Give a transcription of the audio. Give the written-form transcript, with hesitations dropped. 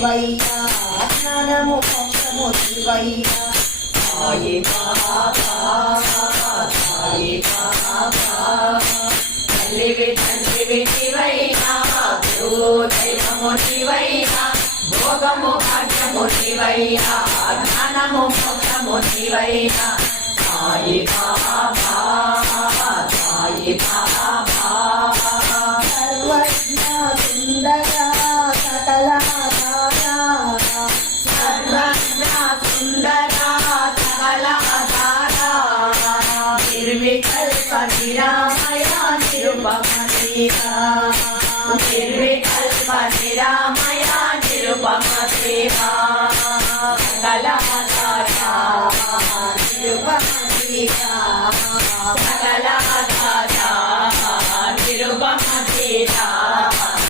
నీవయ్యా జ్ఞానము మోక్షము నీవయ్యా సాయి బాబా సాయి బాబా తల్లివి తండ్రివి నీవయ్యా గురువు దైవము నీవయ్యా భోగము భాగ్యము నీవయ్యా జ్ఞానము మోక్షము నీవయ్యా సాయి బాబా సాయి బాబా సర్వజ్ఞ సుందర సకలాధార సర్వజ్ఞ సుందర సకలాధార నిర్వికల్ప నిరామయ నిరుపమ దేవా నిర్వికల్ప నిరామయ నిరుపమ దేవా సకలాధార నిరుపమ దేవా